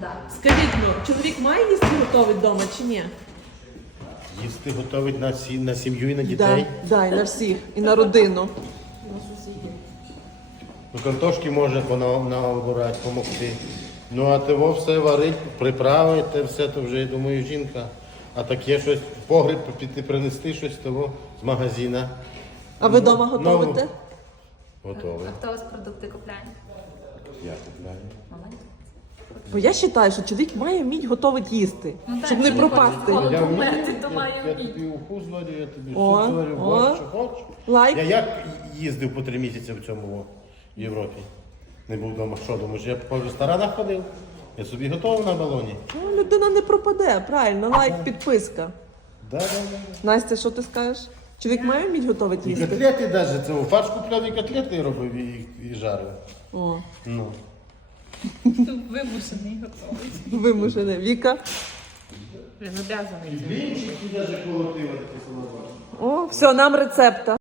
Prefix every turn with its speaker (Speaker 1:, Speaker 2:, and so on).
Speaker 1: Скажіть, ну, чоловік має їсти готовий вдома чи ні?
Speaker 2: Їсти готовить на сім'ю і на дітей.
Speaker 1: Да, і на всіх, і на родину.
Speaker 2: Ну, картошки може наобирати, допомогти. Ну, а того все варить, приправи, те все, то вже, я думаю, жінка. А таке щось, в погріб піти принести щось того з магазина.
Speaker 1: А ви вдома готуєте?
Speaker 2: Готове.
Speaker 3: А хто у вас продукти купляє?
Speaker 2: Я купляю.
Speaker 3: Молодець.
Speaker 1: Бо я вважаю, що чоловік має вміти готовить їсти, щоб не пропасти.
Speaker 2: Я
Speaker 3: померти, то маю
Speaker 2: я
Speaker 3: вміти.
Speaker 2: тобі уху зварю, я тобі
Speaker 1: О,
Speaker 2: суп зварю,
Speaker 1: о.
Speaker 2: борщ, що хочеш.
Speaker 1: Лайк.
Speaker 2: Я як їздив по 3 місяці в цьому в Європі. Не був вдома, що думаєш, я по ресторанах ходив. Я собі готував на балоні.
Speaker 1: Ну, людина не пропаде, правильно, лайк, підписка.
Speaker 2: Да.
Speaker 1: Настя, що ти скажеш? Чоловік має вміти готовити
Speaker 2: І
Speaker 1: їсти?
Speaker 2: котлети навіть, це фарш купляв і котлети робив і жарив.
Speaker 1: О,
Speaker 2: Ну.
Speaker 3: Вимушений готовий.
Speaker 1: вимушене. Віка.
Speaker 3: Він обязаний.
Speaker 2: Блінчики навіть колотила такі самовар.
Speaker 1: О, все, нам рецепта.